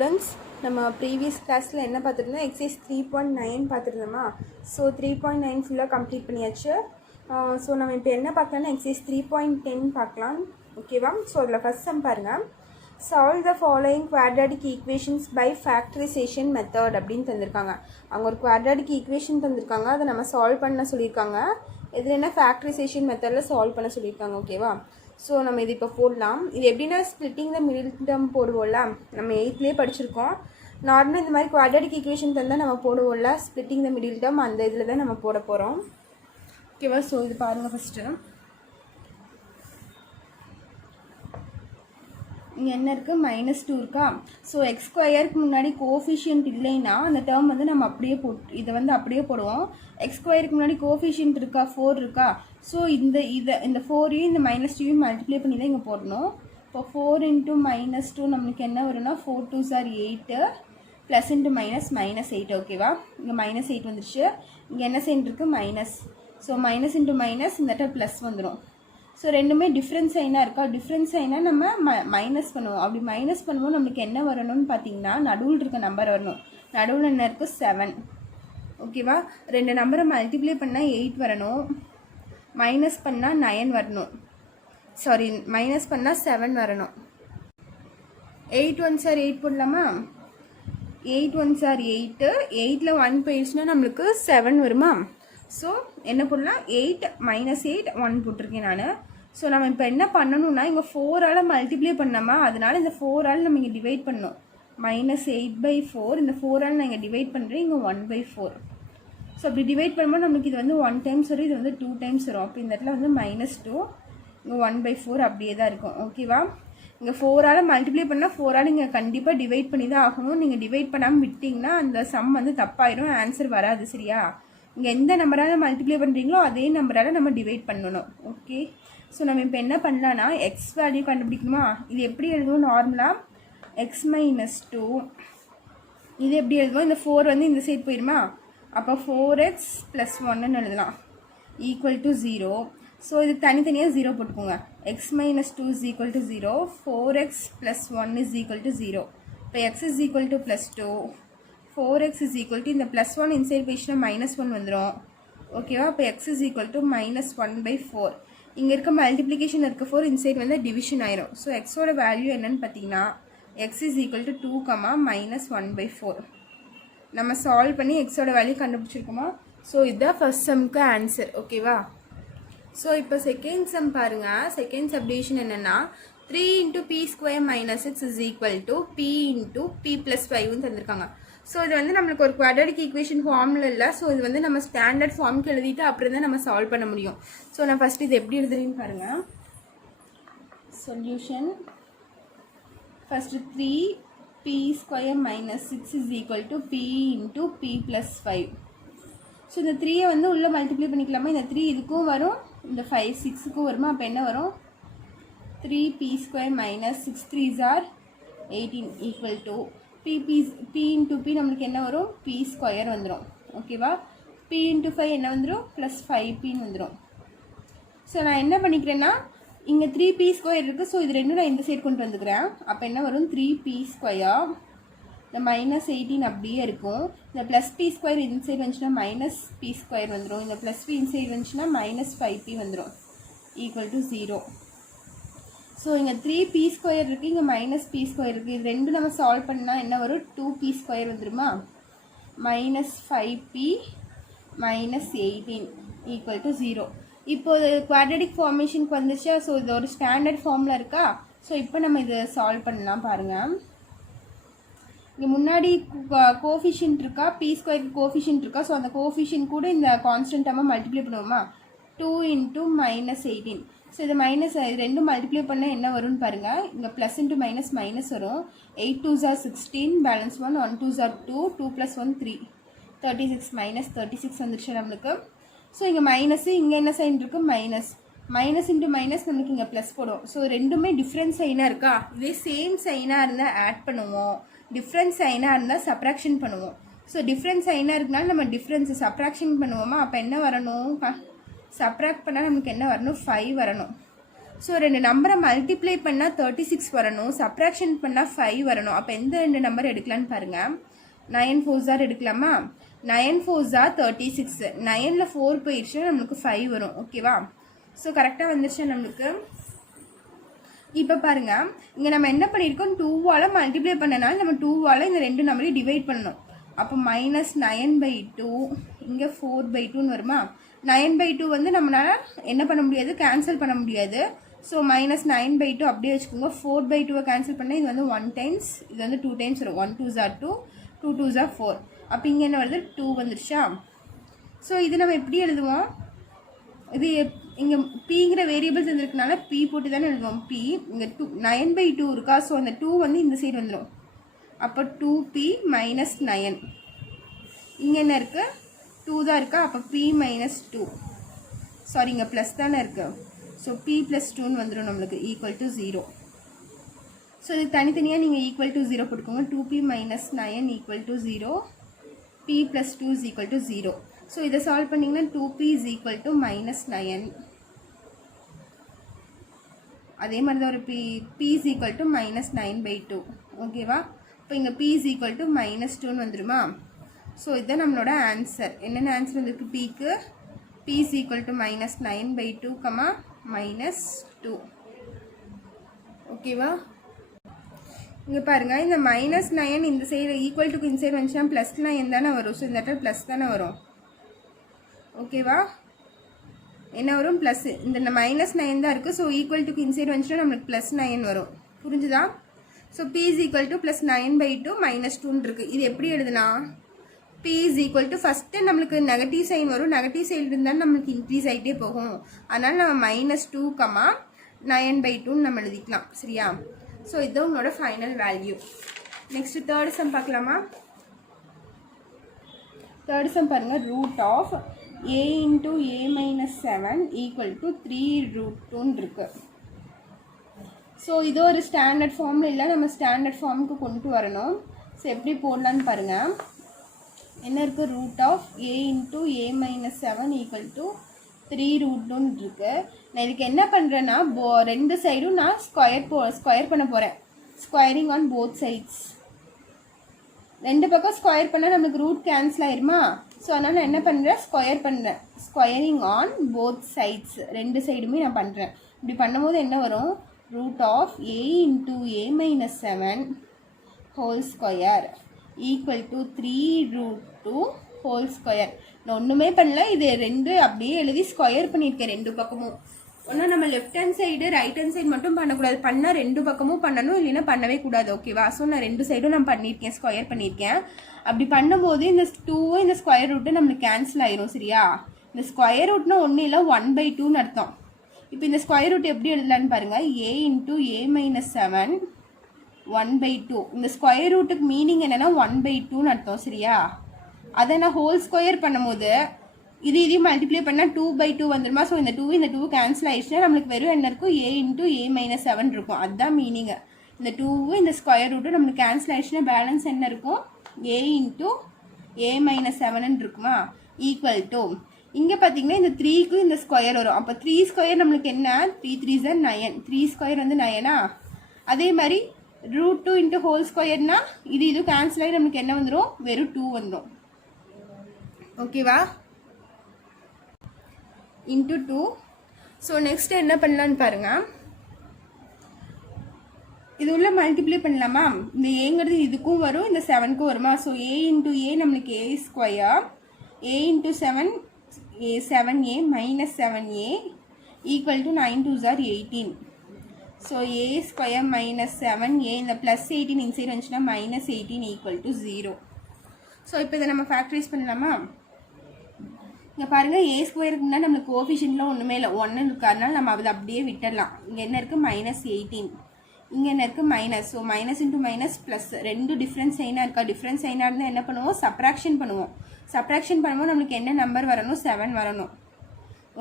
Students நம்ம previous கிளாஸில் என்ன பார்த்துருந்தோம் எக்ஸசைஸ் 3.9 பார்த்துருந்தோமா. ஸோ 3.9 ஃபுல்லாக கம்ப்ளீட் பண்ணியாச்சு. ஸோ நம்ம இப்போ என்ன பார்க்கலாம்னா எக்ஸசைஸ் 3.10 பார்க்கலாம். ஓகேவா? ஸோ அதில் ஃபஸ்ட் சம் பாருங்கள். Solve the following quadratic equations by factorisation method அப்படின்னு தந்திருக்காங்க. அவங்க ஒரு குவாட்ராட்டிக் ஈக்குவேஷன் தந்திருக்காங்க, அதை நம்ம சால்வ் பண்ண சொல்லியிருக்காங்க. இதில் என்ன ஃபேக்டரைசேஷன் மெத்தடில் சால்வ் பண்ண சொல்லியிருக்காங்க. ஓகேவா? ஸோ நம்ம இது இப்போ போடலாம். இது எப்படின்னா ஸ்ப்ளிட்டிங் த மிடில் டேர்ம் போடுவோம்ல, நம்ம 8லேயே படிச்சிருக்கோம். நார்மலாக இந்த மாதிரி குவாட்ராட்டிக் ஈக்குவேஷன் தந்தால் நம்ம போடுவோம்ல ஸ்ப்ளிட்டிங் த மிடில் டேர்ம், அந்த இதில் தான் நம்ம போட போகிறோம். ஓகேவா? ஸோ இது பாருங்கள். ஃபஸ்ட்டு இங்கே என்ன இருக்குது, -2 இருக்கா. ஸோ எக்ஸ் ஸ்கொயருக்கு முன்னாடி கோஃபிஷியன்ட் இல்லைன்னா அந்த டேர்ம் வந்து நம்ம அப்படியே இதை வந்து அப்படியே போடுவோம். எக்ஸ் ஸ்கொயருக்கு முன்னாடி கோஃபிஷியன்ட் இருக்கா, 4 இருக்கா. ஸோ இந்த 4ஐயும் இந்த -2ஐயும் மல்டிப்ளை பண்ணி தான் இங்கே போடணும். இப்போ 4 × -2 நம்மளுக்கு என்ன வரும்னா 4 2s are 8 ப்ளஸ் இன்ட்டு -8. ஓகேவா? இங்கே -8 வந்துருச்சு. இங்கே என்ன சைன் இருக்குது, minus. So minus into minus இந்த இடத்துல ப்ளஸ் வந்துடும். ஸோ ரெண்டுமே டிஃப்ரென்ஸ் சைனாக இருக்கா. டிஃப்ரென்ஸ் சைனாக நம்ம மைனஸ் பண்ணுவோம். அப்படி மைனஸ் பண்ணுவோம் நம்மளுக்கு என்ன வரணும்னு பார்த்தீங்கன்னா நடுவில் இருக்க நம்பர் வரணும். நடுவில் என்ன இருக்குது, 7. ஓகேவா? ரெண்டு நம்பரை மல்டிப்ளை பண்ணால் 8 வரணும், மைனஸ் பண்ணால் 9 வரணும். சாரி, மைனஸ் பண்ணால் 7 வரணும். 8 1s are 8 போடலாமா? 8 1s are 8. 8ல் 1 போயிடுச்சுன்னா நம்மளுக்கு 7 வருமா. ஸோ என்ன போடலாம், 8 -8 1 போட்டிருக்கேன் நான். ஸோ நம்ம இப்போ என்ன பண்ணணும்னா இங்கே 4ஆல் மல்டிப்ளை பண்ணாமா, அதனால இந்த 4ஆல் நம்ம இங்கே டிவைட் பண்ணணும். -8/4 இந்த 4ஆல் நான் இங்கே டிவைட் பண்ணுறேன், இங்கே 1/4. ஸோ அப்படி டிவைட் பண்ணும்போது நம்மளுக்கு இது வந்து 1 டைம்ஸ் வரும், இது வந்து 2 டைம்ஸ் வரும். அப்போ இந்த இடத்துல வந்து -2 இங்கே 1/4 அப்படியே தான் இருக்கும். ஓகேவா? இங்கே 4ஆல் மல்டிப்ளை பண்ணால் 4ஆல் இங்கே கண்டிப்பாக டிவைட் பண்ணி தான் ஆகணும். நீங்கள் டிவைட் பண்ணாமல் விட்டிங்கன்னா அந்த சம் வந்து தப்பாயிரும், ஆன்சர் வராது. சரியா? இங்கே எந்த நம்பரால் மல்டிப்ளை பண்ணுறீங்களோ அதே நம்பரால் நம்ம டிவைட் பண்ணணும். ஓகே? ஸோ நம்ம இப்போ என்ன பண்ணலான்னா எக்ஸ் வேல்யூ கண்டுபிடிக்கணுமா. இது எப்படி எழுதுவோம், நார்மலாக x -2 இது எப்படி எழுதுவோம், இந்த 4 வந்து இந்த சைட் போயிடுமா. அப்போ 4x + 1ன்னு எழுதலாம் ஈக்குவல் டு 0. ஸோ இது தனித்தனியாக 0 போட்டுக்கோங்க. x -2 = 0, 4x + 1 = 0. இப்போ x = +2, 4x இந்த +1 இன்சைட் போயிடுச்சுன்னா -1 வந்துடும். ஓகேவா? இப்போ x -1/4. இங்கே இருக்க மல்டிப்ளிகேஷன் இருக்க 4 இன்சைட் வந்து டிவிஷன் ஆயிரும். ஸோ எக்ஸோட வேல்யூ என்னன்னு பார்த்தீங்கன்னா x = 2, -1/4. நம்ம சால்வ் பண்ணி எக்ஸோட வேல்யூ கண்டுபிடிச்சிருக்கோமா. ஸோ இதுதான் ஃபர்ஸ்ட் சம்க்கு ஆன்சர். ஓகேவா? ஸோ இப்போ செகண்ட் சம் பாருங்கள். செகண்ட் சப்டிவிஷன் என்னென்னா 3 × p² - 6 = p × p + 5ன்னு தந்திருக்காங்க. ஸோ இது வந்து நம்மளுக்கு ஒரு குவாட்ராட்டிக் ஈக்குவேஷன் ஃபார்மில் இல்லை. ஸோ இது வந்து நம்ம ஸ்டாண்டர்ட் ஃபார்முக்கு எழுதிட்டு அப்புறம் தான் நம்ம சால்வ் பண்ண முடியும். ஸோ நான் ஃபஸ்ட்டு இது எப்படி எழுதுறேன்னு பாருங்கள். Solution first 3p² - 6 = p × p + 5. So இந்த 3ஐ வந்து உள்ளே மல்டிப்ளை பண்ணிக்கலாமா. இந்த 3 இதுக்கும் வரும், இந்த 5 6க்கும் வருமா. அப்போ என்ன வரும், 3p² - 6 3s are 18 = p × p நம்மளுக்கு என்ன வரும், p² வந்துடும். ஓகேவா? p × 5 என்ன வந்துடும், +5pன்னு வந்துடும். ஸோ நான் என்ன பண்ணிக்கிறேன்னா இங்கே 3p² இருக்குது. ஸோ இது ரெண்டும் நான் இந்த சைடு கொண்டு வந்துக்கிறேன். அப்போ என்ன வரும், 3p². இந்த -18 அப்படியே இருக்கும். இந்த +p² இந்த சைடு வந்துச்சுன்னா -p² வந்துடும். இந்த +p இந்த சைடு வந்துச்சுன்னா -5p வந்துடும் = 0. ஸோ இங்கே 3p² இருக்குது, இங்கே -p² இருக்குது. இது ரெண்டும் நம்ம சால்வ் பண்ணால் என்ன வரும், 2p² வந்துடுமா. -5p - 18 = 0. இப்போது குவாட்ராட்டிக் ஃபார்மேஷனுக்கு வந்துச்சா. ஸோ இது ஒரு ஸ்டாண்டர்ட் ஃபார்மில் இருக்கா. ஸோ இப்போ நம்ம இதை சால்வ் பண்ணலாம் பாருங்கள். இங்கே முன்னாடி கோஃபிஷியன்ட் இருக்கா, p² கோஃபிஷியன்ட் இருக்கா. ஸோ அந்த கோஃபிஷியன்ட் கூட இந்த கான்ஸ்டன்ட் டேர்மை மல்டிப்ளை பண்ணுவோமா. 2 × -18. ஸோ இது இது ரெண்டும் மல்டிப்ளை பண்ணால் என்ன வரும்னு பாருங்கள். இங்கே ப்ளஸ் இன்ட்டு மைனஸ் வரும். 8 2s are 16, balance 1 1 2s are 2, 2 + 1 3, 36 -36 வந்துருச்சு நம்மளுக்கு. ஸோ இங்கே மைனஸு, இங்கே என்ன சைன் இருக்குது, மைனஸ் இன்ட்டு மைனஸ் நம்மளுக்கு இங்கே ப்ளஸ் போடும். ஸோ ரெண்டுமே டிஃப்ரெண்ட் சைனாக இருக்கா. இதே சேம் சைனாக இருந்தால் ஆட் பண்ணுவோம், டிஃப்ரெண்ட் சைனாக இருந்தால் சப்ராக்ஷன் பண்ணுவோம். ஸோ டிஃப்ரெண்ட் சைனாக இருக்கனால நம்ம டிஃப்ரென்ஸை சப்ராக்ஷன் பண்ணுவோமா. அப்போ என்ன வரணும், சப்ராக்ட் பண்ணால் நமக்கு என்ன வரணும், 5 வரணும். ஸோ ரெண்டு நம்பரை மல்டிப்ளை பண்ணால் 36 வரணும், சப்ராக்ஷன் பண்ணால் 5 வரணும். அப்போ எந்த ரெண்டு நம்பர் எடுக்கலான்னு பாருங்கள். 9 4s எடுக்கலாமா? 9 4s 36, 9ல் 4 போயிடுச்சுன்னா நம்மளுக்கு 5 வரும். ஓகேவா? ஸோ கரெக்டாக வந்துருச்சு நம்மளுக்கு. இப்போ பாருங்கள், இங்கே நம்ம என்ன பண்ணியிருக்கோம், 2வால் மல்டிப்ளை பண்ணனால நம்ம 2வால் இந்த ரெண்டு நம்பரையும் டிவைட் பண்ணணும். அப்போ -9/2, இங்கே 4/2ன்னு வருமா? 9/2 வந்து நம்மளால் என்ன பண்ண முடியாது, கேன்சல் பண்ண முடியாது. ஸோ -9/2 அப்படியே வச்சுக்கோங்க. 4/2 கேன்சல் பண்ணால் இது வந்து 1 டைம்ஸ், இது வந்து 2 டைம்ஸ் வரும். 1 2s 2, 2 2s 4. அப்போ இங்கே என்ன வருது, 2 வந்துருச்சா? ஸோ இது நம்ம எப்படி எழுதுவோம், இது இங்கே பிங்கிற வேரியபிள்ஸ் இருந்திருக்கனால பி போட்டு தானே எழுதுவோம். பி இங்கே 9/2 இருக்கா? ஸோ அந்த 2 வந்து இந்த சைடு வந்துடும். அப்போ 2p - 9. இங்கே என்ன இருக்குது, 2 தான் இருக்கா? அப்போ p - 2, சாரி இங்கே ப்ளஸ் தானே இருக்குது. ஸோ p + 2ன்னு வந்துடும் நம்மளுக்கு, = 0. ஸோ இது தனித்தனியாக நீங்கள் = 0 போட்டுக்கோங்க. 2p - 9 = 0, p + 2 = 0. ஸோ இதை சால்வ் பண்ணிங்கன்னா 2p = -9. அதே மாதிரி தான் ஒரு p = -9/2. ஓகேவா? இப்போ இங்கே p = -2ன்னு வந்துடுமா? ஸோ இதுதான் நம்மளோட ஆன்சர். என்னென்ன ஆன்சர் வந்துருக்கு pக்கு? p = -9/2, -2. ஓகேவா? இங்கே பாருங்கள், இந்த -9 இந்த சைடு ஈக்குவல் டு இந்த சைடு வந்துச்சுன்னா +9 தானே வரும். ஸோ இந்த இடத்துல ப்ளஸ் தானே வரும். ஓகேவா? என்ன வரும், ப்ளஸ். இந்த -9 தான் இருக்குது. ஸோ ஈக்குவல் டு இன்சைட் வந்துச்சுன்னா நம்மளுக்கு +9 வரும். புரிஞ்சுதா? ஸோ p = +9/2 -2ன்னு இருக்குது. இது எப்படி எழுதுனா, p = ஃபஸ்ட்டு நம்மளுக்கு நெகட்டிவ் சைன் வரும். நெகட்டிவ் சைடு இருந்தாலும் நம்மளுக்கு இன்க்ரீஸ் ஆகிட்டே போகும். அதனால் நம்ம -2, 9/2ன்னு நம்ம எழுதிக்கலாம். சரியா? ஸோ இதுதான் உங்களோட final value. Next third sum பார்க்கலாமா? தேர்ட் சம் பாருங்கள். √a × a - 7 = 3√2ன்னு இருக்குது. ஸோ இது ஒரு ஸ்டாண்டர்ட் ஃபார்ம் இல்லை, நம்ம ஸ்டாண்டர்ட் ஃபார்முக்கு கொண்டு வரணும். ஸோ எப்படி போடலான்னு பாருங்கள். என்ன இருக்குது, √a × a - 7 = 3√2ன்னு இருக்குது. நான் இதுக்கு என்ன பண்ணுறேன்னா, ரெண்டு சைடும் நான் ஸ்கொயர் பண்ண போகிறேன். Squaring on both sides. ரெண்டு பக்கம் ஸ்கொயர் பண்ணால் நம்மளுக்கு ரூட் கேன்சல் ஆயிருமா? ஸோ அதனால் நான் என்ன பண்ணுறேன், ஸ்கொயர் பண்ணுறேன். ஸ்கொயரிங் ஆன் போத் சைட்ஸ், ரெண்டு சைடுமே நான் பண்ணுறேன். இப்படி பண்ணும்போது என்ன வரும், √a × a - 7 whole square = 3√2 whole square. நான் ஒன்றுமே பண்ணல, இது ரெண்டு அப்படியே எழுதி ஸ்கொயர் பண்ணியிருக்கேன் ரெண்டு பக்கமும். ஒன்றும் நம்ம left hand side right hand side மட்டும் பண்ணக்கூடாது, பண்ணால் ரெண்டு பக்கமும் பண்ணணும், இல்லைன்னா பண்ணவே கூடாது. ஓகேவா? ஸோ நான் ரெண்டு சைடும் நான் பண்ணியிருக்கேன், ஸ்கொயர் பண்ணியிருக்கேன். அப்படி பண்ணும்போது இந்த 2 இந்த ஸ்கொயர் ரூட்டு நம்மளுக்கு கேன்சல் ஆயிரும். சரியா? இந்த ஸ்கொயர் ரூட்னா ஒன்றும் இல்லை, 1/2ன்னு அர்த்தம். இப்போ இந்த ஸ்கொயர் ரூட் எப்படி எழுதலான்னு பாருங்கள். a × a - 7 1/2. இந்த ஸ்கொயர் ரூட்டுக்கு மீனிங் என்னென்னா 1/2ன்னு அர்த்தம். சரியா? அதை நான் ஹோல் ஸ்கொயர் பண்ணும்போது இதையும் மல்டிப்ளை பண்ணால் 2/2 வந்துடுமா? ஸோ இந்த 2 கேன்சல் ஆயிடுச்சுன்னா நம்மளுக்கு வெறும் என்ன இருக்கும், a × a - 7 இருக்கும். அதுதான் மீனிங்கு. இந்த 2 இந்த ஸ்கொயர் ரூட்டு நம்மளுக்கு கேன்சல் ஆயிடுச்சுன்னா பேலன்ஸ் என்ன இருக்கும், a × a - 7ன்னு இருக்குமா? = இங்கே பார்த்தீங்கன்னா இந்த 3க்கு இந்த ஸ்கொயர் வரும். அப்போ 3 ஸ்கொயர் நம்மளுக்கு என்ன, 3 3s 9. 3 ஸ்கொயர் வந்து 9ஆ? அதே மாதிரி √2 × ஹோல் ஸ்கொயர்னா இது கேன்சல் ஆகி நம்மளுக்கு என்ன வந்துடும், வெறும் 2 வந்துடும். ஓகேவா? × 2. ஸோ நெக்ஸ்ட் என்ன பண்ணலான்னு பாருங்கள். இது உள்ள மல்டிப்ளை பண்ணலாமா? இந்த ஏங்கிறது இதுக்கும் வரும், இந்த 7க்கும் வருமா? ஸோ a × a நம்மளுக்கு a square, a × 7 7a - 7a = 9 2s 18. So a square - 7a, இந்த +18 இன்சைட் வந்துச்சுன்னா -18 = 0. ஸோ இப்போ இதை நம்ம ஃபேக்டரைஸ் பண்ணலாமா? இங்கே பாருங்கள், a ஸ்கொயருக்கு முன்னாடி நம்மளுக்கு கோஎஃபிஷியன்ட்லாம் ஒன்றுமே இல்லை, 1 இருக்குது. அதனால் நம்ம அதை அப்படியே விட்டுடலாம். இங்கே என்ன இருக்குது, -18. இங்கே என்ன இருக்குது, minus. So minus into minus plus, ரெண்டு டிஃப்ரென்ஸ் சைனாக இருக்கா? டிஃப்ரென்ஸ் சைனாக இருந்தால் என்ன பண்ணுவோம், சப்ராக்ஷன் பண்ணுவோம். சப்ராக்ஷன் பண்ணும்போது நம்மளுக்கு என்ன நம்பர் வரணும், 7 வரணும்.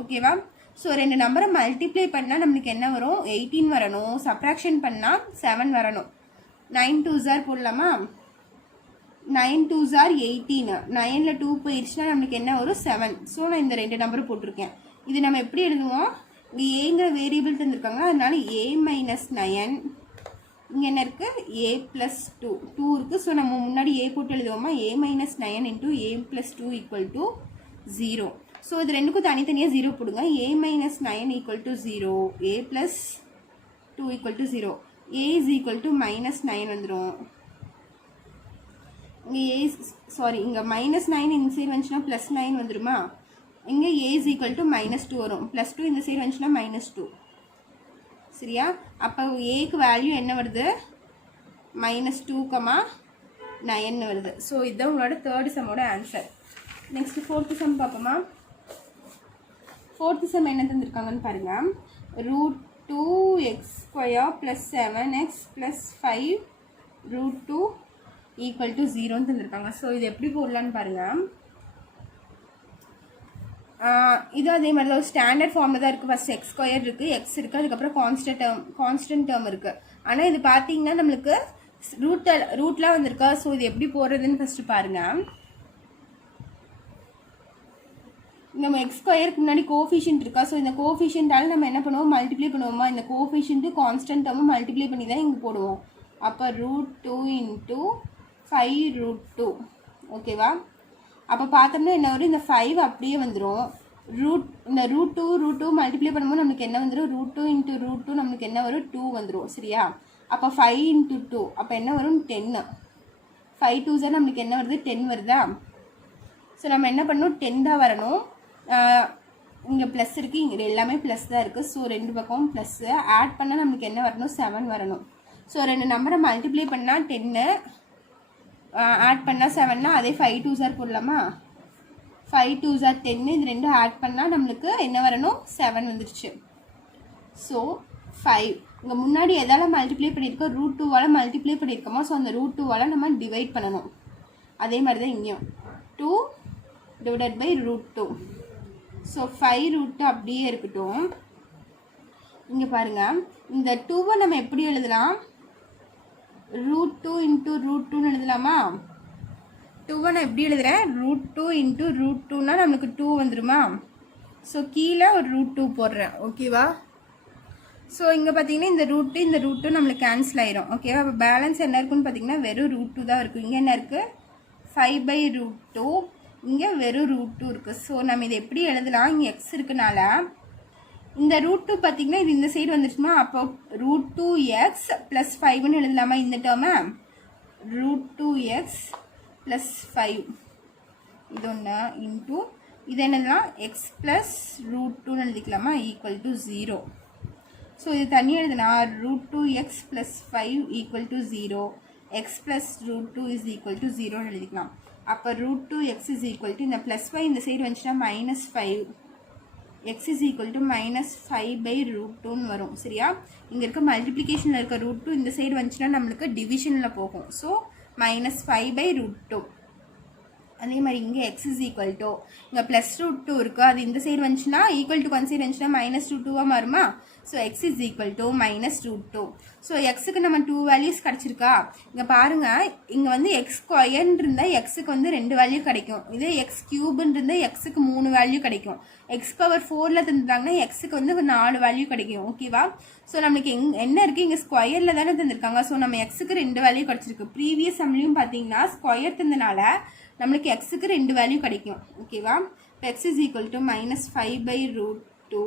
ஓகேவா? ஸோ ரெண்டு நம்பரை மல்டிப்ளை பண்ணால் நம்மளுக்கு என்ன வரும், 18 வரணும். சப்ராக்ஷன் பண்ணால் 7 வரணும். 9 2s போடலாமா? 9 2s 18. 9ல் 2 போயிடுச்சுன்னா நம்மளுக்கு என்ன வரும், 7. ஸோ நான் இந்த ரெண்டு நம்பர் போட்டிருக்கேன். இது நம்ம எப்படி எழுதுவோம், இங்கே ஏங்கிற வேரியபிள் தந்துருக்காங்க, அதனால a மைனஸ் 9. இங்கே என்ன இருக்குது, a ப்ளஸ் 2 இருக்குது. ஸோ நம்ம முன்னாடி a போட்டு எழுதுவோமா, a minus 9 into a plus 2 equal to 0. So இது ரெண்டுக்கும் தனித்தனியாக 0 போடுங்க. a minus 9 equal to 0, a plus 2 equal to 0. a is equal to minus 9 வந்துடும். இங்கே இங்கே மைனஸ் 9 இந்த சைடு வந்துச்சுன்னா ப்ளஸ் 9 வந்துடுமா. இங்கே a is equal to minus 2 வரும். ப்ளஸ் 2 இந்த சைடு வந்துச்சுன்னா மைனஸ் 2. சரியா? அப்போ ஏக்கு வேல்யூ என்ன வருது, மைனஸ் 2,9 வருது. ஸோ இதுதான் உங்களோட தேர்ட் சம்மோட ஆன்சர். நெக்ஸ்ட் ஃபோர்த்து சம் பார்ப்போமா. ஃபோர்த்து சம் என்ன தந்துருக்காங்கன்னு பாருங்கள். √2x² + 7x + 5 √2 ஈக்குவல் டு 0ன்னு தந்துருக்காங்க. ஸோ இது எப்படி போடலான்னு பாருங்கள். இது அதே மாதிரி தான் ஸ்டாண்டர்ட் ஃபார்மில் தான் இருக்குது. ஃபஸ்ட் x² இருக்குது, x இருக்குது, அதுக்கப்புறம் கான்ஸ்டன்ட் டேர்ம் இருக்குது. ஆனால் இது பார்த்தீங்கன்னா நம்மளுக்கு ரூட்லாம் வந்திருக்கா. ஸோ இது எப்படி போடுறதுன்னு ஃபஸ்ட்டு பாருங்கள். நம்ம x²க்கு முன்னாடி கோஃபிஷியன்ட் இருக்கா. ஸோ இந்த கோஃபிஷியன்ட்டால் நம்ம என்ன பண்ணுவோம், மல்டிப்ளை பண்ணுவோமா. இந்த கோஃபிஷியன்ட்டு கான்ஸ்டன்ட் டேர்மும் மல்டிப்ளை பண்ணி தான் இங்கே போடுவோம். அப்போ √2 × 5 √2. ஓகேவா? அப்போ பார்த்தோம்னா என்ன வரும், இந்த 5 அப்படியே வந்துடும். இந்த √2 மல்டிப்ளை பண்ணும்போது நம்மளுக்கு என்ன வந்துடும், √2 × √2 நம்மளுக்கு என்ன வரும், 2 வந்துடும். சரியா? அப்போ 5 × 2 அப்போ என்ன வரும், 10. 5 2s நம்மளுக்கு என்ன வருது, 10 வருதா. ஸோ நம்ம என்ன பண்ணணும், 10 தான் வரணும். இங்கே ப்ளஸ் இருக்குது, இங்கே எல்லாமே ப்ளஸ் தான் இருக்குது. ஸோ ரெண்டு பக்கமும் ப்ளஸ்ஸு ஆட் பண்ணால் நம்மளுக்கு என்ன வரணும், 7 வரணும். ஸோ ரெண்டு நம்பரை மல்டிப்ளை பண்ணால் 10, ஆட் பண்ணால் 7னா அதே 5 2s போடலாமா. 5 2s 10, இது ரெண்டும் ஆட் பண்ணால் நம்மளுக்கு என்ன வரணும், 7 வந்துடுச்சு. ஸோ 5 இங்கே முன்னாடி எதால் மல்டிப்ளை பண்ணியிருக்கோம், √2வால் மல்டிப்ளை பண்ணியிருக்கோமா. ஸோ அந்த √2வால் நம்ம டிவைட் பண்ணணும். அதே மாதிரி தான் இங்கேயும் 2 / √2. ஸோ 5 √2 அப்படியே இருக்கட்டும். இங்கே பாருங்கள், இந்த 2வை நம்ம எப்படி எழுதலாம், √2 × √2ன்னு எழுதலாமா. 2வை நான் எப்படி எழுதுகிறேன், √2 × √2னா நம்மளுக்கு 2 வந்துடுமா. ஸோ கீழே ஒரு √2 போடுறேன். ஓகேவா? ஸோ இங்கே பார்த்தீங்கன்னா இந்த √2 நம்மளுக்கு கேன்சல் ஆயிரும். ஓகேவா? அப்போ பேலன்ஸ் என்ன இருக்குன்னு பார்த்தீங்கன்னா வெறும் √2 தான் இருக்குது. இங்கே என்ன இருக்குது, 5/√2, இங்கே வெறும் √2 இருக்குது. ஸோ நம்ம இதை எப்படி எழுதலாம், இங்கே x இருக்குனால இந்த √2 பார்த்தீங்கன்னா இது இந்த சைடு வந்துடுச்சுமா. அப்போ √2x + 5ன்னு எழுதலாமா இந்த டேர்மை. √2x + 5 இது ஒன்று இன்ட்டு இது என்னதுலாம் x + √2ன்னு எழுதிக்கலாமா, ஈக்குவல் டு 0. ஸோ இது தனியாக எழுதுனா √2x + 5 equal to 0, x + √2 is equal to 0ன்னு எழுதிக்கலாம். அப்போ √2x இஸ் ஈக்குவல் டு இந்த +5 இந்த சைடு வந்துச்சுன்னா -5, x இஸ் ஈக்குவல் டு -5/√2ன்னு வரும். சரியா? இங்கே இருக்க மல்டிப்ளிகேஷனில் இருக்க √2 இந்த சைடு வந்துச்சுன்னா நம்மளுக்கு டிவிஷனில் போகும். ஸோ -5/√2. அதே மாதிரி இங்கே x இஸ் ஈக்குவல் டு இங்கே +√2 இருக்குது, அது இந்த சைடு வந்துச்சுன்னா ஈக்குவல் டு ஒன் சைடு வந்துச்சுன்னா -√2வாக மாறுமா. So x is equal to -√2. So எக்ஸுக்கு நம்ம 2 வேல்யூஸ் கிடச்சிருக்கா. இங்கே பாருங்கள், இங்கே வந்து x² இருந்தால் எக்ஸுக்கு வந்து 2 வேல்யூ கிடைக்கும். இதே x³ இருந்தால் எக்ஸுக்கு 3 வேல்யூ கிடைக்கும். x⁴ தந்துட்டாங்கன்னா எக்ஸுக்கு வந்து 4 வேல்யூ கிடைக்கும். ஓகேவா? ஸோ நம்மளுக்கு என்ன இருக்குது, இங்கே ஸ்கொயரில் தானே தந்துருக்காங்க. ஸோ நம்ம எக்ஸுக்கு 2 வேல்யூ கிடச்சிருக்கு. ப்ரீவியஸ் சம்லையும் பார்த்தீங்கன்னா ஸ்கொயர் தந்தனால நம்மளுக்கு எக்ஸுக்கு 2 வேல்யூ கிடைக்கும். ஓகேவா? இப்போ x is equal to -5/√2,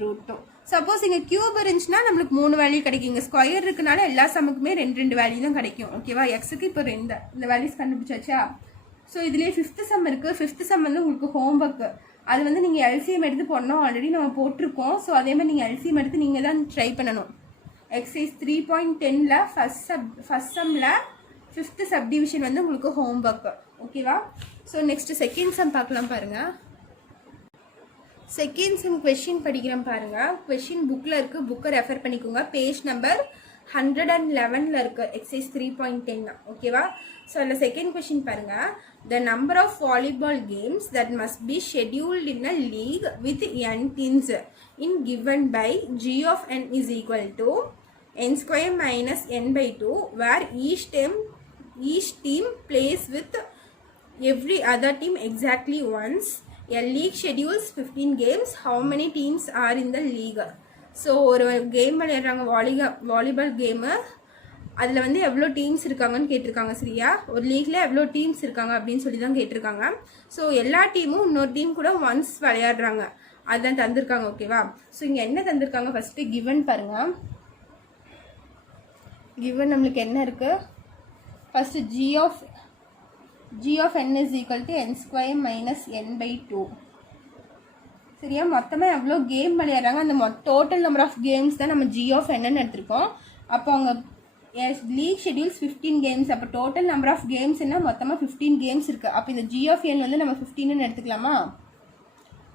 √2. Suppose இங்கே கியூப் இருந்துச்சுன்னா நம்மளுக்கு 3 வேல்யூ கிடைக்கும். இங்கே ஸ்கொயர் இருக்கனால எல்லா சம்முக்குமே 2 வேல்யூ தான் கிடைக்கும். ஓகேவா? எக்ஸுக்கு இப்போ இந்த வேல்யூஸ் கண்டுபிடிச்சாச்சா. ஸோ இதுலேயே 5th சம் இருக்குது. 5th சம் வந்து உங்களுக்கு ஹோம் ஒர்க்கு. அது வந்து நீங்கள் எல்சிஎம் எடுத்து போடணும். ஆல்ரெடி நம்ம போட்டிருக்கோம். ஸோ அதே மாதிரி நீங்கள் எல்சிஎம் எடுத்து நீங்கள் தான் ட்ரை பண்ணணும். எக்ஸசைஸ் 3.10ல் ஃபஸ்ட் சம்மில் 5th சப்டிவிஷன் வந்து உங்களுக்கு ஹோம் ஒர்க்கு. ஓகேவா? ஸோ நெக்ஸ்ட்டு செகண்ட் சம் பார்க்கலாம் பாருங்கள். செகண்ட் சம் கொஷின் படிக்கிறேன் பாருங்கள். கொஷின் புக்கில் இருக்குது, புக்கை ரெஃபர் பண்ணிக்கோங்க. பேஜ் நம்பர் 111ல் இருக்குது. எக்ஸசைஸ் 3.10. ஓகேவா? ஸோ அதில் செகண்ட் கொஷின் பாருங்கள். The number of volleyball games that must be scheduled in a league with n teams in given by g of n is equal to n² minus n/2 where each team plays with every other team exactly once A league schedules 15 games. How many teams are in the league? So ஒரு game விளையாடுறாங்க, volleyball game. அதில் வந்து எவ்வளோ teams இருக்காங்கன்னு கேட்டிருக்காங்க. சரியா, ஒரு லீக்கில் எவ்வளோ டீம்ஸ் இருக்காங்க அப்படின்னு சொல்லி தான் கேட்டிருக்காங்க. ஸோ எல்லா டீமும் இன்னொரு டீம் கூட ஒன்ஸ் விளையாடுறாங்க, அதுதான் தந்திருக்காங்க. ஓகேவா, ஸோ இங்கே என்ன தந்திருக்காங்க, ஃபஸ்ட்டு கிவன் பாருங்கள். கிவன் நம்மளுக்கு என்ன இருக்குது, first g of n is equal to n square minus n by 2. சரியா, மொத்தமாக எவ்வளோ கேம் விளையாடுறாங்க, அந்த டோட்டல் நம்பர் ஆஃப் கேம்ஸ் தான் நம்ம g of n எடுத்திருக்கோம். அப்போ அவங்க லீக் ஷெடியூல்ஸ் 15 கேம்ஸ், அப்போ டோட்டல் நம்பர் ஆஃப் கேம்ஸ்னால் மொத்தமாக 15 கேம்ஸ் இருக்குது. அப்போ இந்த g of n வந்து நம்ம 15ன்னு எடுத்துக்கலாமா?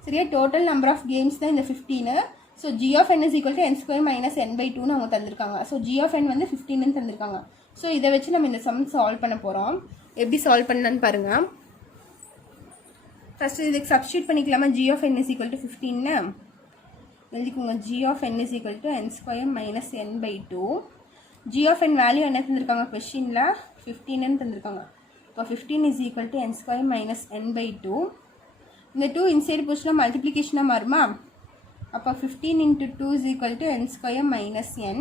சரியா, டோட்டல் நம்பர் ஆஃப் கேம்ஸ் தான் இந்த 15. So g of n is equal to n square minus n by 2ன்னு அவங்க தந்திருக்காங்க. ஸோ g of n வந்து 15ன்னு தந்திருக்காங்க. ஸோ இதை வச்சு நம்ம இந்த சம் சால்வ் பண்ண போகிறோம். எப்படி சால்வ் பண்ணலான்னு பாருங்கள். ஃபஸ்ட்டு இதுக்கு சப்ஸ்டியூட் பண்ணிக்கலாமா? g of n is equal to 15ன்னு எழுதிக்கோங்க. g of n is equal to n square minus n by 2. g of n value என்ன தந்திருக்காங்க கொஷினில்? 15ன்னு தந்திருக்காங்க. இப்போ 15 is equal to n square minus n by 2. இந்த 2 inside போச்சுன்னா மல்டிப்ளிகேஷனாக மாறுமா? அப்போ 15 into 2 is equal to n square minus n.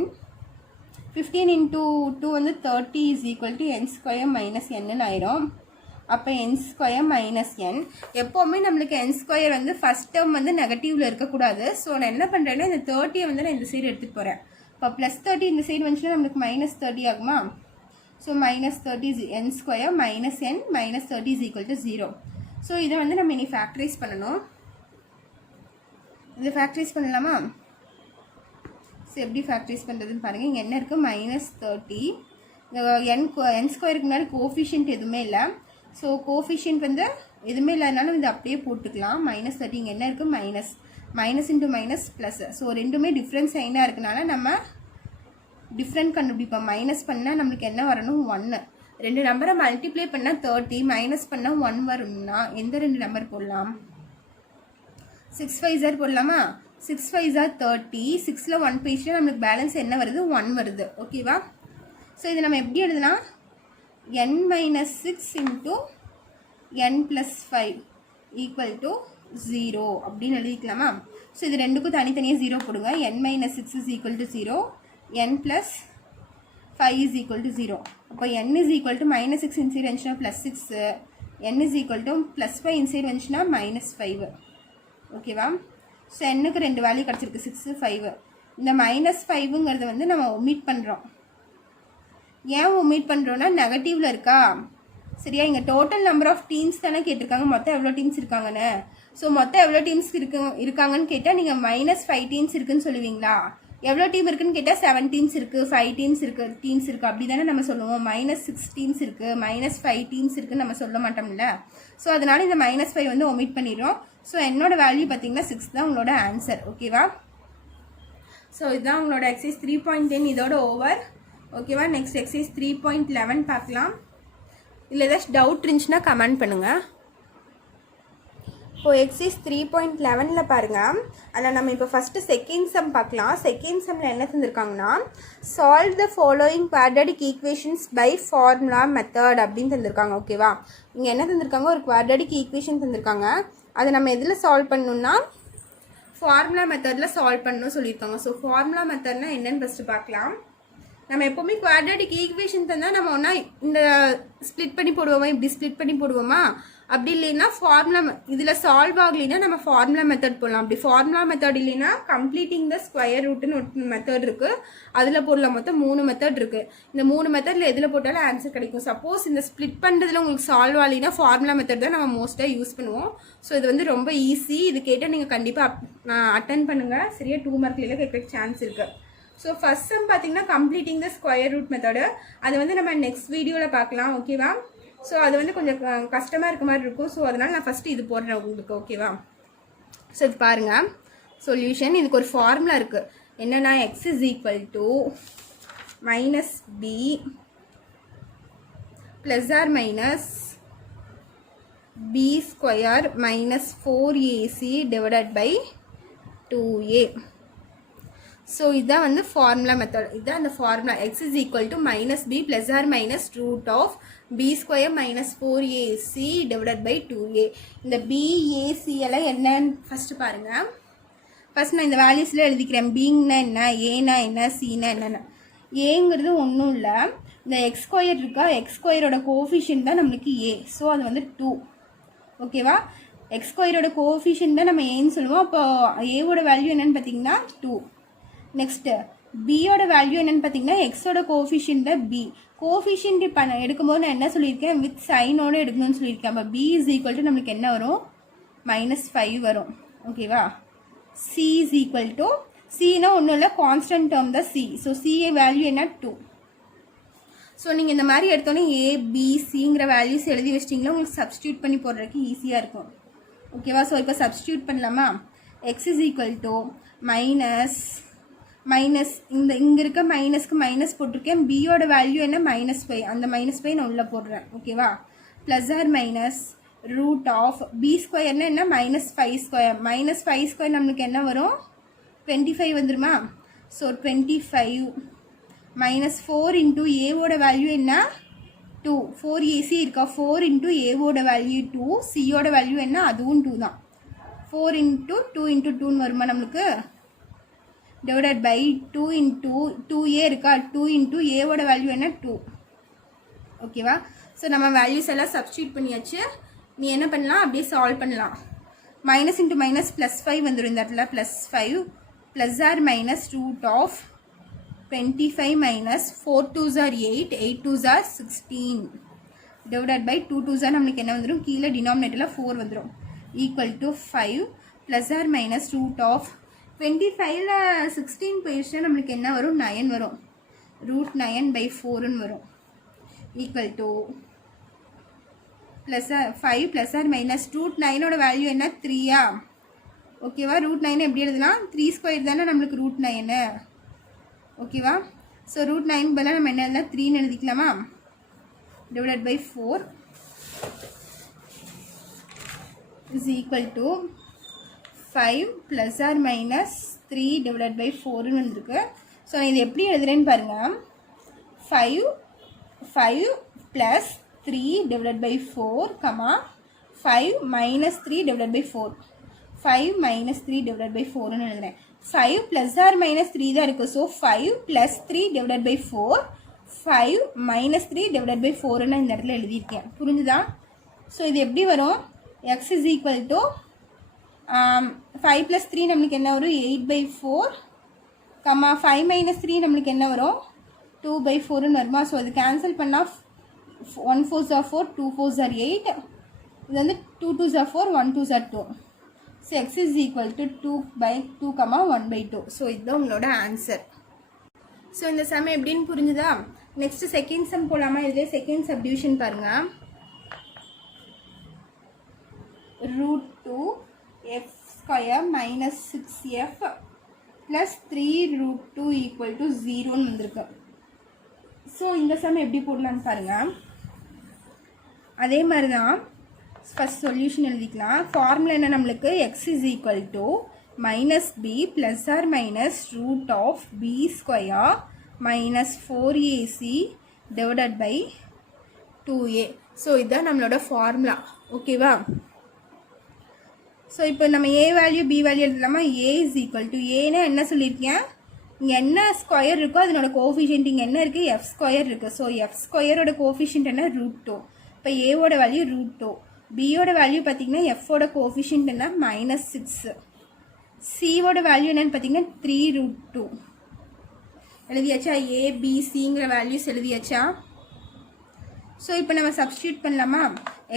15 into 2 வந்து 30 is equal to n square minus n ஆயிரும். அப்போ n square minus n. எப்போவுமே நம்மளுக்கு n square வந்து ஃபஸ்ட் டேர்ம் வந்து நெகட்டிவில் இருக்கக்கூடாது. ஸோ நான் என்ன பண்ணுறேன்னா இந்த 30 வந்து நான் இந்த சைடு எடுத்துகிட்டு போகிறேன். இப்போ ப்ளஸ் 30 இந்த சைடு வந்துச்சுன்னா நம்மளுக்கு மைனஸ் 30 ஆகுமா? So minus 30 n square minus n minus 30 is equal to 0. So இதை வந்து நம்ம இனி ஃபேக்டரைஸ் பண்ணணும். இதை ஃபேக்டரைஸ் பண்ணலாமா? ஸோ எப்படி ஃபேக்டரைஸ் பண்ணுறதுன்னு பாருங்கள். இங்கே என்ன இருக்குது, மைனஸ் 30. n ஸ்கொயருக்கு முன்னாடி கோஃபிஷியன்ட் எதுவுமே இல்லை. ஸோ கோஃபிஷியன்ட் வந்து எதுவுமே இல்லாதனாலும் இது அப்படியே போட்டுக்கலாம். மைனஸ் 30 இங்கே என்ன இருக்குது, minus into minus plus. So ரெண்டுமே டிஃப்ரெண்ட் சைனாக இருக்கனால நம்ம டிஃப்ரெண்ட் கண்டுபிடிப்போம். மைனஸ் பண்ணால் நம்மளுக்கு என்ன வரணும், 1. ரெண்டு நம்பரை மல்டிப்ளை பண்ணால் 30, மைனஸ் பண்ணால் 1 வரும்னா எந்த ரெண்டு நம்பர் போடலாம்? 6 5 ஆர் போடலாமா? 6 5 ஆர் 30. 6ல் 1 பேஜில் நம்மளுக்கு பேலன்ஸ் என்ன வருது, 1 வருது. ஓகேவா, ஸோ இதை நம்ம எப்படி எழுதலாம், n minus 6 into n plus 5 equal to 0 அப்படின்னு எழுதிக்கலாமா? ஸோ இது ரெண்டுக்கும் தனித்தனியாக 0 போடுங்க. n minus 6 is equal to 0, n plus 5 is equal to 0. அப்போ n is equal to minus 6 inside வந்துச்சுன்னா plus 6, n is equal to plus 5 inside வந்துச்சுன்னா minus 5. ஓகேவா, so என்னுக்கு ரெண்டு வேல்யூ கிடச்சிருக்கு, 6 5. இந்த மைனஸ் 5ங்கிறது வந்து நம்ம ஒமிட் பண்ணுறோம். ஏன் ஒமிட் பண்ணுறோன்னா நெகட்டிவில் இருக்கா? சரியா, இங்கே டோட்டல் நம்பர் ஆஃப் டீம்ஸ் தானே கேட்டிருக்காங்க, மொத்தம் எவ்வளோ டீம்ஸ் இருக்காங்கன்னு. ஸோ மொத்தம் எவ்வளோ டீம்ஸ் இருக்காங்கன்னு கேட்டால் நீங்கள் மைனஸ் 5 டீம்ஸ் இருக்குன்னு சொல்லுவீங்களா? எவ்வளோ டீம் இருக்குன்னு கேட்டால் 7 டீம்ஸ் இருக்குது, 5 டீம்ஸ் இருக்குது அப்படி தானே நம்ம சொல்லுவோம். மைனஸ் 6 டீம்ஸ் இருக்குது, மைனஸ் 5 டீம்ஸ் இருக்குன்னு நம்ம சொல்ல மாட்டோம்ல. ஸோ அதனால இந்த மைனஸ் 5 வந்து ஒமிட் பண்ணிடுறோம். ஸோ என்னோட வேல்யூ பார்த்தீங்கன்னா 6 தான் உங்களோட ஆன்சர். ஓகேவா, ஸோ இதுதான் உங்களோட எக்ஸசைஸ் 3.10 இதோட ஓவர். ஓகேவா, நெக்ஸ்ட் எக்ஸசைஸ் 3.11 பார்க்கலாம். இல்லை ஏதாச்சும் டவுட் இருந்துச்சுன்னா கமெண்ட் பண்ணுங்கள். இப்போது எக்ஸசைஸ் 3.11 பாருங்கள். அதில் நம்ம இப்போ ஃபஸ்ட்டு செகண்ட் சம் பார்க்கலாம். செகண்ட் சம்மில் என்ன தந்திருக்காங்கன்னா, solve the following quadratic equations by formula method அப்படின்னு தந்திருக்காங்க. ஓகேவா, இங்கே என்ன தந்திருக்காங்க, ஒரு குவாட்ரடிக் ஈக்குவேஷன் தந்திருக்காங்க. அதை நம்ம எதில் சால்வ் பண்ணணும்னா ஃபார்முலா மெத்தடில் சால்வ் பண்ணணும்னு சொல்லியிருக்காங்க. ஸோ ஃபார்முலா மெத்தட்னா என்னென்னு ஃபஸ்ட்டு பார்க்கலாம். நம்ம எப்போவுமே குவாட்ரடிக் ஈக்குவேஷன் தந்தால் நம்ம ஒன்றா இந்த ஸ்ப்ளிட் பண்ணி போடுவோமா, இப்படி ஸ்ப்ளிட் பண்ணி போடுவோமா? அப்படி இல்லைன்னா ஃபார்முலா இதில் சால்வ் ஆகலைன்னா நம்ம ஃபார்முலா மெத்தட் போடலாம். அப்படி ஃபார்முலா மெத்தட் இல்லைன்னா கம்ப்ளீட்டிங் த ஸ்கொயர் ரூட்டுன்னு ஒரு மெத்தட் இருக்குது, அதில் போடலாம். மொத்தம் 3 மெத்தட் இருக்குது. இந்த 3 மெத்தடில் எதில் போட்டாலும் ஆன்சர் கிடைக்கும். சப்போஸ் இந்த ஸ்ப்ளிட் பண்ணுறதுல உங்களுக்கு சால்வ் ஆகலைன்னா ஃபார்முலா மெத்தட் தான் நம்ம மோஸ்ட்டாக யூஸ் பண்ணுவோம். ஸோ இது வந்து ரொம்ப ஈஸி. இது கேட்டால் நீங்கள் கண்டிப்பாக அட்டன் பண்ணுங்கள். சரியா, 2 மார்க்ல கேட்க சான்ஸ் இருக்குது. ஸோ ஃபஸ்ட் சம் பார்த்தீங்கன்னா completing the square root method, அது வந்து நம்ம நெக்ஸ்ட் வீடியோவில் பார்க்கலாம். ஓகேவா, ஸோ அது வந்து கொஞ்சம் கஷ்டமாக இருக்க மாதிரி இருக்கும். ஸோ அதனால் நான் ஃபஸ்ட்டு இது போடுறேன் உங்களுக்கு. ஓகேவா, ஸோ இது பாருங்கள் சொல்யூஷன். இதுக்கு ஒரு ஃபார்முலா இருக்குது. என்னென்னா x is equal to minus b plus or minus b square minus 4ac divided by 2a. So இதுதான் வந்து ஃபார்முலா மெத்தட். இதுதான் அந்த formula. X is equal to minus b plus or minus root of b square minus 4ac divided by 2a. இந்த BAC எல்லாம் என்னன்னு first பாருங்கள். First நான் இந்த வேல்யூஸில் எழுதிக்கிறேன். பிங்னா என்ன, ஏனா என்ன, சினா என்னென்ன. ஏங்கிறது ஒன்றும் இல்லை, இந்த எக்ஸ் ஸ்கொயர் இருக்கா, எக்ஸ் ஸ்கொயரோட கோஃபிஷியன்ட் தான் நம்மளுக்கு ஏ. ஸோ அது வந்து 2. ஓகேவா? எக்ஸ் ஸ்கொயரோட கோஃபிஷியன்ட் தான் நம்ம ஏன்னு சொல்லுவோம். அப்போ ஏவோட வேல்யூ என்னென்னு பார்த்தீங்கன்னா 2. நெக்ஸ்ட்டு பியோட வேல்யூ என்னென்னு பார்த்தீங்கன்னா எக்ஸோட கோஃபிஷியன்ட் தான் பி. கோஃபிஷியன்ட் எடுக்கும்போது நான் என்ன சொல்லியிருக்கேன், வித் சைனோடு எடுக்கணும்னு சொல்லியிருக்கேன். அப்போ பி இஸ் ஈக்குவல் டு நம்மளுக்கு என்ன வரும், -5 வரும். ஓகேவா? சி இஸ் ஈக்குவல் டு, சினா ஒன்றும் இல்லை, கான்ஸ்டன்ட் டேர்ம் தான் சி. ஸோ சி வேல்யூ என்ன 2. ஸோ நீங்கள் இந்த மாதிரி எடுத்தோன்னே ஏபிசிங்கிற வேல்யூஸ் எழுதி வச்சிட்டிங்களா, உங்களுக்கு சப்ஸ்டியூட் பண்ணி போடுறதுக்கு ஈஸியாக இருக்கும். ஓகேவா? ஸோ இப்போ சப்ஸ்டியூட் பண்ணலாமா? X is equal to minus இங்கே இருக்க மைனஸ்க்கு மைனஸ் போட்டிருக்கேன். பியோட வேல்யூ என்ன, -5. அந்த -5 நான் உள்ளே போடுறேன். ஓகேவா? Plus or minus root of b ஸ்கொயர்னா என்ன, -5 ஸ்கொயர். -5 ஸ்கொயர் நம்மளுக்கு என்ன வரும், 25 வந்துருமா? ஸோ 25 -4 இன்ட்டு ஏவோட வேல்யூ என்ன, 2. 4ac இருக்கா, 4 இன்ட்டு ஏவோட வேல்யூ 2, சியோட வேல்யூ என்ன, அதுவும் 2 தான். 4 இன்ட்டு 2 இன்ட்டு 2ன்னு வருமா நம்மளுக்கு, டிவைடட் பை 2 இன்ட்டு 2a இருக்கா, 2 இன்ட்டு ஏவோட வேல்யூ என்ன, 2. ஓகேவா? ஸோ நம்ம வேல்யூஸ் எல்லாம் சப்ஸ்டியூட் பண்ணியாச்சு. நீ என்ன பண்ணலாம், அப்படியே சால்வ் பண்ணலாம். மைனஸ் இன்ட்டு மைனஸ் +5 வந்துடும் இந்த இடத்துல. +5 plus or minus root of 25 minus 4 2s are 8, 8 2s are 16 divided by 2 2s are நம்மளுக்கு என்ன வந்துரும், கீழே டினாமினேட்டரில் 4 வந்துரும், equal to 5 plus or minus root of 25ல் 16 போயிடுச்சுன்னா நம்மளுக்கு என்ன வரும், 9 வரும். √9/4ன்னு வரும், equal to plus 5 plus or minus √9ஓட வேல்யூ என்ன, 3ஆ? ஓகேவா? √9 எப்படி எழுதலாம், 3 ஸ்கொயர் தானே நம்மளுக்கு √9. ஓகேவா? ஸோ √9 பதிலாக நம்ம என்ன எழுதலாம், 3ன்னு எழுதிக்கலாமா? Divided by 4 is equal to 5 plus or minus 3 divided by 4ன்னு வந்துருக்கு. ஸோ நான் இது எப்படி எழுதுறேன்னு பாருங்கள். 5 plus 3 divided by 4 5 minus 3 divided by 4, 5 minus 3 divided by 4ன்னு எழுதுறேன். 5 ப்ளஸ் ஆர் மைனஸ் 3 தான் இருக்குது. So 5 plus 3 divided by 4, 5 minus 3 divided by 4ன்னு இந்த இடத்துல எழுதியிருக்கேன். புரிஞ்சுதா? ஸோ இது எப்படி வரும், X is equal to 5 plus 3 நம்மளுக்கு என்ன வரும், 8/4, 5 மைனஸ் 3 நம்மளுக்கு என்ன வரும், 2/4ன்னு வருமா? ஸோ அது கேன்சல் பண்ணால் 1 4s are 4, 2 4s are 8, இது வந்து 2 2s are 4, 1 2s are 2. So X is equal to 2/2, 1/2. So இதுதான் உங்களோட ஆன்சர். ஸோ இந்த சம் எப்படின்னு புரிஞ்சுதா? நெக்ஸ்ட் செகண்ட் சம் போகலாமா? இதிலே செகண்ட் சப்டிவிஷன் பாருங்கள். √2f² minus 6f plus 3√2 equal to 0ன்னு வந்திருக்கு. ஸோ இந்த சம் எப்படி போடலான்னு பாருங்கள். அதே மாதிரி தான் ஃபஸ்ட் சொல்யூஷன் எழுதிக்கலாம். ஃபார்முலா என்ன நம்மளுக்கு, x is equal to -b plus or minus root of b square minus 4ac divided by 2a. So இதுதான் நம்மளோட ஃபார்முலா. ஓகேவா? ஸோ இப்போ நம்ம ஏ வேல்யூ பி வேல்யூ எழுதலாமா? ஏ இஸ் ஈக்குவல் டு, ஏன்னா என்ன சொல்லியிருக்கேன், இங்கே என்ன ஸ்கொயர் இருக்கோ அதனோட கோஃபிஷியன்ட் இங்கே என்ன இருக்குது, எஃப் ஸ்கொயர் இருக்குது. ஸோ எஃப் ஸ்கொயரோட கோஃபிஷியன்ட் என்ன, √2. இப்போ ஏவோட வேல்யூ √2, பியோட வேல்யூ பார்த்தீங்கன்னா எஃபோட கோஃபிஷியன்ட் என்ன, -6, சியோட வேல்யூ என்னன்னு பார்த்தீங்கன்னா 3√2. எழுதியாச்சா? ஏபிசிங்கிற வேல்யூஸ் எழுதியாச்சா? ஸோ இப்போ நம்ம சப்ஸ்டியூட் பண்ணலாமா?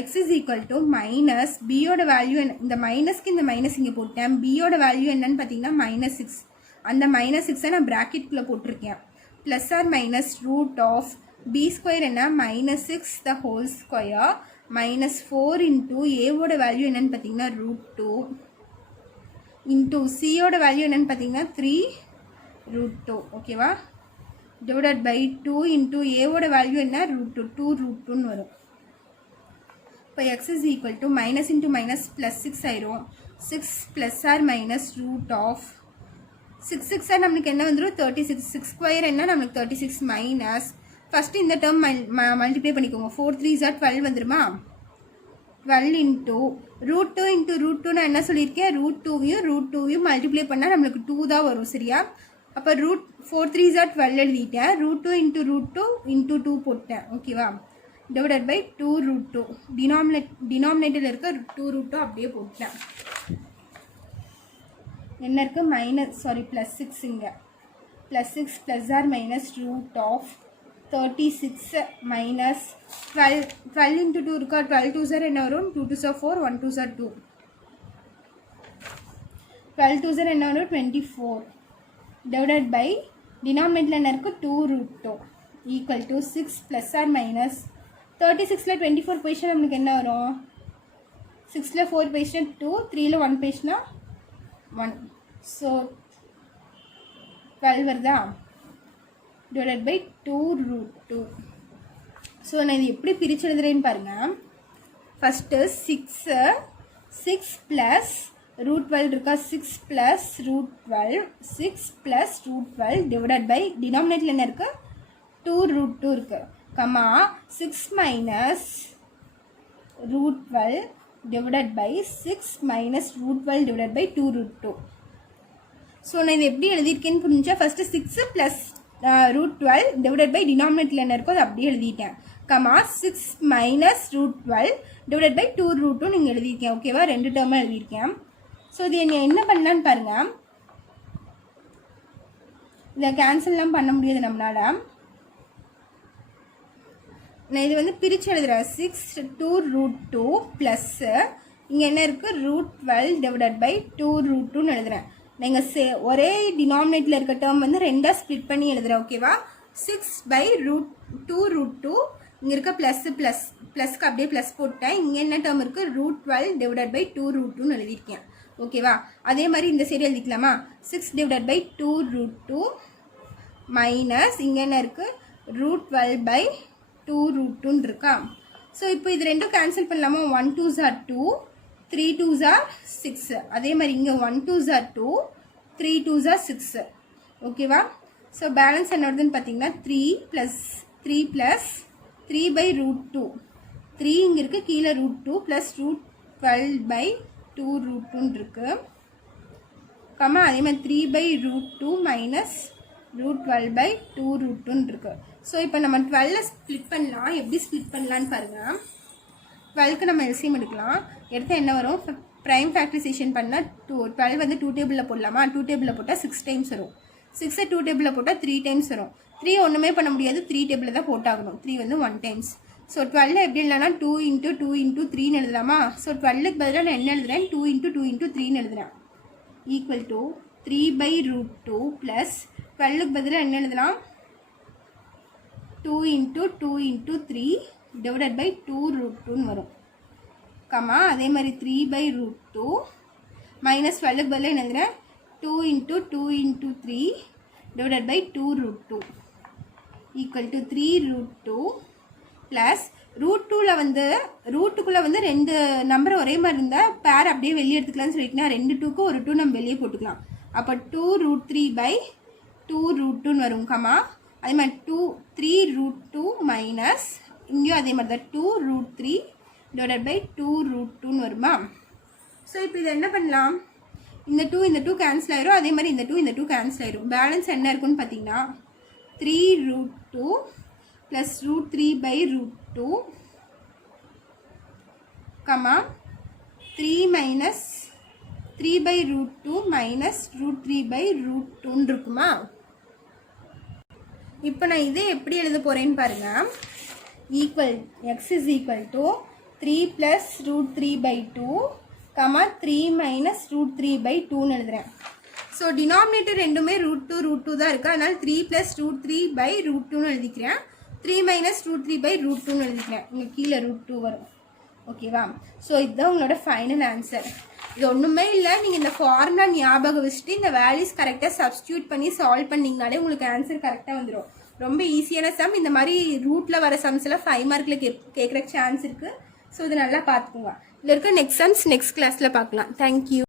X is equal to minus பியோட வேல்யூ என்ன, இந்த மைனஸ்க்கு இந்த மைனஸ் இங்கே போட்டேன். பியோட வேல்யூ என்னன்னு பார்த்தீங்கன்னா -6, அந்த -6 நான் ப்ராக்கெட்குள்ளே போட்டிருக்கேன். Plus or minus root of b square என்ன, -6 the whole square minus 4 into ஏவோட வேல்யூ என்னன்னு பார்த்தீங்கன்னா √2 இன்ட்டு சியோட வேல்யூ என்னன்னு பார்த்தீங்கன்னா 3√2. ஓகேவா? டிவைடட் பை 2 இன்ட்டு ஏவோட வேல்யூ என்ன, √2 வரும். இப்போ x is equal to minus into minus +6 ஆயிரும். 6 plus or minus root of six சிக்ஸாக நம்மளுக்கு என்ன வந்துடும் 36. 6 ஸ்கொயர் என்ன நம்மளுக்கு 36 மைனஸ் ஃபஸ்ட்டு இந்த டேர்ம் மல்டிப்ளை பண்ணிக்கோங்க. 4 3s are 12 வந்துருமா. 12 இன்ட்டு √2 இன்ட்டு √2 நான் என்ன சொல்லியிருக்கேன், √2வையும் மல்டிப்ளை பண்ணால் நம்மளுக்கு 2 தான் வரும் சரியா. அப்போ 4 3s are 12 எழுதிட்டேன். √2 இன்ட்டு √2 இன்ட்டு 2 போட்டேன் ஓகேவா. டிவைடட் பை 2 √2 டினாமினேட்டரில் இருக்க 2 √2 அப்படியே போட்டேன். என்ன இருக்குது +6 இங்கே +6 plus or minus √36 minus 12 into 2 இருக்கா. 12 2s are என்ன வரும் 2 2s are 4 1 2s are 2 12 2s are என்ன வரும் 24 டிவைடட் பை டினாமினேட்டரில் என்ன இருக்குது 2 √2 equal to 6 plus or minus 36ல் 24 போயிடுச்சுன்னா நம்மளுக்கு என்ன வரும் 6ல் 4 போயிடுச்சுன்னா 2 3ல் 1 போயிடுச்சுன்னா 1 ஸோ 12 வருதா டிவைடட் பை 2 √2. ஸோ நான் இது எப்படி பிரித்து எழுதுறேன்னு பாருங்கள். ஃபஸ்ட்டு 6 ப்ளஸ் √12 இருக்கா 6 ப்ளஸ் √12 6 ப்ளஸ் √12 டிவைடட் பை டினாமினேட்டில் என்ன இருக்குது 2 √2 இருக்குது comma 6 minus √12 divided by 6 minus √12 divided by 2 √2. So நான் இது எப்படி எழுதியிருக்கேன்னு புரிஞ்சா ஃபஸ்ட்டு 6 ப்ளஸ் √12 டிவைடட் பை டினாமினேட்டில் என்ன இருக்கோ அது அப்படியே எழுதிட்டேன் கமா 6 மைனஸ் √12 டிவைடட் பை 2 √2 நீங்கள் எழுதியிருக்கேன் ஓகேவா. 2 டேர்மாக எழுதியிருக்கேன். ஸோ இது என்ன பண்ணலான்னு பாருங்கள். இதை கேன்சல்லாம் பண்ண முடியாது நம்மளால். நான் இது வந்து பிரித்து எழுதுகிறேன் 6 2 √2 ப்ளஸ்ஸு இங்கே என்ன இருக்குது √12 டிவைடட் பை 2 √2ன்னு எழுதுகிறேன். நீங்கள் ஒரே டினாமினேட்டில் இருக்க டேர்ம் வந்து ரெண்டாக ஸ்ப்ளிட் பண்ணி எழுதுகிறேன் ஓகேவா. 6 பை √2 √2 இங்கே இருக்க ப்ளஸ்க்கு அப்படியே ப்ளஸ் போட்டேன். இங்கே என்ன டேர்ம் இருக்குது √12 டிவைடட் பை 2 √2ன்னு எழுதியிருக்கேன் ஓகேவா. அதே மாதிரி இந்த சைடு எழுதிக்கலாமா 6 டிவைடட் பை 2 √2 மைனஸ் இங்கே என்ன இருக்குது √12 பை 2 √2ன்னு இருக்கா. ஸோ இப்போ இது ரெண்டும் கேன்சல் பண்ணலாமா 1 2s are 2 3 2s are 6 அதே மாதிரி இங்கே 1 2s are 2 3 2s are 6 ஓகேவா. ஸோ பேலன்ஸ் என்ன வருதுன்னு பார்த்தீங்கன்னா 3 ப்ளஸ் 3 பை √2 3 இங்கே இருக்குது கீழே √2 ப்ளஸ் √12 பை 2 √2ன்னு இருக்குது கம்மா அதே மாதிரி 3 பை √2 மைனஸ் √12 பை 2 √2ன்னு இருக்குது. ஸோ இப்போ நம்ம 12 ஸ்ப்ளிட் பண்ணலாம். எப்படி ஸ்ப்ளிட் பண்ணலான்னு பாருங்கள். 12க்கு நம்ம எல்சிஎம் எடுக்கலாம். எடுத்து என்ன வரும் ப்ரைம் ஃபேக்டரைசேஷன் பண்ணால் 12 வந்து 2 டேபிளில் போடலாமா. 2 டேபிளில் போட்டால் 6 டைம்ஸ் வரும். 6 2 டேபிளில் போட்டால் 3 டைம்ஸ் வரும். 3 ஒன்றுமே பண்ண முடியாது 3 டேபிளில் தான் போட்டாகணும். 3 வந்து 1 டைம்ஸ். ஸோ 12 எப்படி இல்லைனா 2 இன்ட்டு 2 இன்ட்டு 3ன்னு எழுதலாமா. ஸோ 12க்கு பதிலாக நான் என்ன எழுதுறேன் 2 இன்ட்டு 2 இன்ட்டு 3ன்னு எழுதுறேன் ஈக்குவல் டு 3 பை √2 ப்ளஸ் 12க்கு பதிலாக என்ன எழுதலாம் 2 இன்ட்டு 2 இன்ட்டு 3 டிவைடட் பை 2 √2ன்னு வரும் கமா அதே மாதிரி 3 பை √2 மைனஸ் 12க்கு பதிலாக என்ன எழுதுறேன் 2 into 2 into 3 divided by 2 √2 equal to 3 √2 plus √2ல் வந்து ரூட்டுக்குள்ளே வந்து 2 நம்பர் ஒரே மாதிரி இருந்தால் பேர் அப்படியே வெளியே எடுத்துக்கலாம்னு சொல்லிட்டுனா 2 2க்கு ஒரு 2 நம்ம வெளியே போட்டுக்கலாம். அப்போ 2 √3 பை 2 √2ன்னு வரும் கமா அதே மாதிரி 3 √2 மைனஸ் இங்கேயும் அதே மாதிரி தான் 2 √3 டிவைடட் பை 2 √2ன்னு வருமா. ஸோ இப்போ இதை என்ன பண்ணலாம் இந்த 2 கேன்சல் ஆயிரும் அதே மாதிரி இந்த 2 கேன்சல் ஆயிரும். பேலன்ஸ் என்ன இருக்குன்னு பார்த்தீங்கன்னா 3 √2 plus √3 by √2 comma 3 minus 3 by √2 minus √3 by √2ன்னு இருக்குமா. இப்போ நான் இதே எப்படி எழுத போகிறேன்னு பாருங்கள். x is equal to 3 plus √3 by 2 comma 3 minus √3 by 2ன்னு எழுதுகிறேன். ஸோ டினாமினேட்டர் ரெண்டுமே √2 தான் இருக்குது. அதனால் 3 ப்ளஸ் √3 பை √2ன்னு எழுதிக்கிறேன். 3 மைனஸ் √3 பை √2ன்னு எழுதிக்கிறேன். இங்கே கீழே √2 வரும் ஓகேவா. ஸோ இதுதான் உங்களோட ஃபைனல் ஆன்சர். இது ஒன்றுமே இல்லை, நீங்கள் இந்த ஃபார்முலா ஞாபகம் வச்சுட்டு இந்த வேல்யூஸ் கரெக்டாக சப்ஸ்டியூட் பண்ணி சால்வ் பண்ணிங்கனாலே உங்களுக்கு ஆன்சர் கரெக்டாக வந்துடும். ரொம்ப ஈஸியான சம். இந்த மாதிரி ரூட்டில் வர சம்ஸ் எல்லாம் 5 மார்க்கில் கேட்குற சான்ஸ் இருக்குது. ஸோ இது நல்லா பார்த்துக்கோங்க. இதில் இருக்க நெக்ஸ்ட் சம்ஸ் நெக்ஸ்ட் கிளாஸில் பார்க்கலாம். தேங்க்யூ.